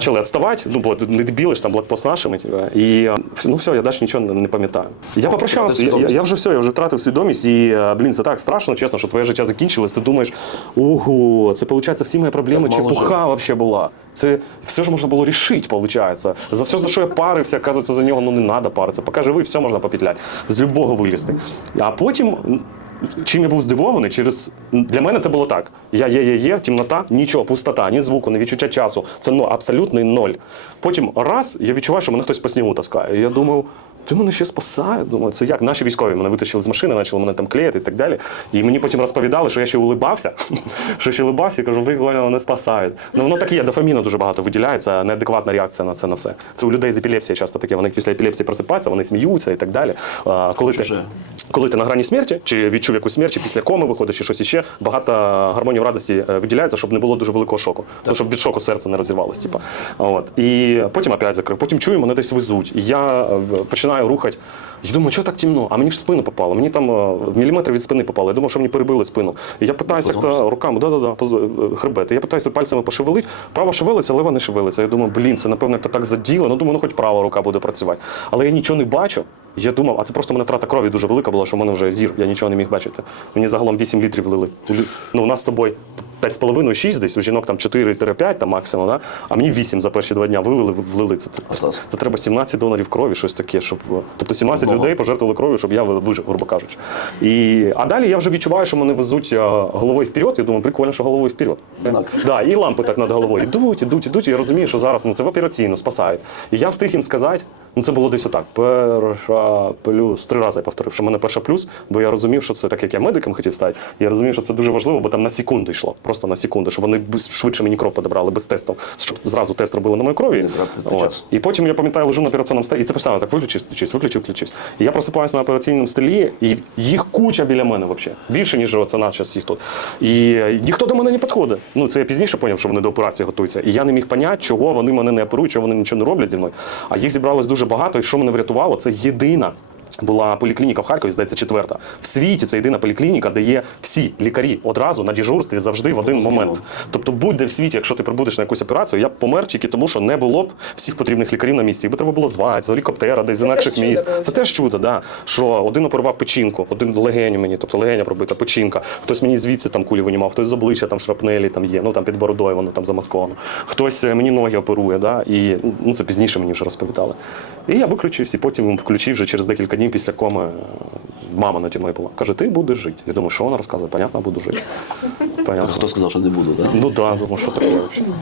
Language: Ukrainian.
Почали відставати, ну, бо не дебіли ж там блокпост нашими. І е, ну все, я далі нічого не, пам'ятаю. Я попрощався, я, я, вже все, я вже втратив свідомість, і е, блін, це так страшно, чесно, що твоє життя закінчилось. Ти думаєш, ого, це виходить, всі мої проблеми, Так чепуха взагалі була. Це все ж можна було рішити, виходить. За все, за що я парився, оказується, за нього ну не треба паритися. Поки живий, все можна попетляти. З любого вилізти. А потім. Чим я був здивований, через для мене це було так. Я є, є, є, темнота, нічого, пустота, ні звуку, ні відчуття часу. Це ну, абсолютний ноль. Потім раз я відчуваю, що мене хтось по снігу таскає. І я думав, ти мене ще спасає. Думаю, це як? Наші військові мене витащили з машини, почали мене там клеїти і так далі. І мені потім розповідали, що я ще улибався, що ще улибався і кажу, ви Коля, мене спасають. Ну воно так є, дофаміну дуже багато виділяється, неадекватна реакція на це на все. Це у людей з епілепсією часто таке. Вони після епілепсії просипаються, вони сміються і так далі. А, коли ти. Коли ти на грані смерті, чи відчув якусь смерть, чи після коми виходиш, чи щось іще, багато гормонів радості е, виділяється, щоб не було дуже великого шоку. Тому щоб від шоку серце не розірвалось. Типу. От. І потім опять закрив. Потім чую, мене десь везуть. І я е, починаю рухати. І думаю, що так темно? А мені в спину попало. Мені там е, в міліметр від спини попало. Я думав, що мені перебили спину. І я питаюся як то руками, да-да-да, е, хребет. І я питаюся пальцями пошевелити. Права шевелиться, лева не шевелиться. Я думаю, блін, це напевно як так заділо. Ну думаю, ну хоч права рука буде працювати. Але я нічого не бачу. Я думав, а це просто мене втрата крові дуже велика була, що в мене вже зір, я нічого не міг бачити. Мені загалом 8 літрів лю- Ну, у нас з тобою 5,5-6 десь, у жінок там 4-5 там максимум, да? а мені 8 за перші два дня вилили, влили. Це, це, це треба 17 донорів крові, щось таке, щоб. Тобто 17 Ого. людей пожертвували кров'ю, щоб я вижив, грубо кажучи. І, а далі я вже відчуваю, що мене везуть головою вперед. Я думаю, прикольно, що головою вперед. Знак. Да, і лампи так над головою. Ідуть, ідуть, ідуть. І я розумію, що зараз ну, це в операційну спасають. І я встиг їм сказати, ну це було десь отак. Перша плюс. Три рази я повторив, що в мене перша плюс, бо я розумів, що це так, як я медиком хотів стати. Я розумів, що це дуже важливо, бо там на секунду йшло. Просто на секунду, щоб вони швидше мені кров подобрали без тестів, щоб зразу тест робили на моїй крові. От. І потім я пам'ятаю, лежу на операційному столі, і це постійно так виключив, включився, виключив, включився. І я просипаюся на операційному столі, і їх куча біля мене взагалі. Більше, ніж оце зараз їх тут. І е, ніхто до мене не підходить. Ну, це я пізніше зрозумів, що вони до операції готуються. І я не міг поняти, чого вони мене не оперують, чого вони нічого не роблять зі мною. А їх зібралось дуже багато, і що мене врятувало, це єдина. Була поліклініка в Харкові, здається, четверта. В світі це єдина поліклініка, де є всі лікарі одразу на дежурстві завжди в один момент. Тобто, будь-де в світі, якщо ти прибудеш на якусь операцію, я б помер тільки тому, що не було б всіх потрібних лікарів на місці. Якби треба було звати з гелікоптера, десь з інакших чудо міст. було. Це теж чудо, да. що один оперував печінку, один легеню мені, тобто легеня пробита, печінка. Хтось мені звідси там кулі винімав, хтось з обличчя там шрапнелі там є, ну там під бородою воно там замасковано. Хтось е, мені ноги оперує, да, і ну це пізніше мені вже розповідали. І я виключився, і потім включив вже через декілька днів після коми. е, Мама наді мною була. Каже, ти будеш жити. Я думаю, що вона розказує? Понятно, буду жити. Понятно. Хто сказав, що не буду, так? Ну так, да, думаю, що таке взагалі.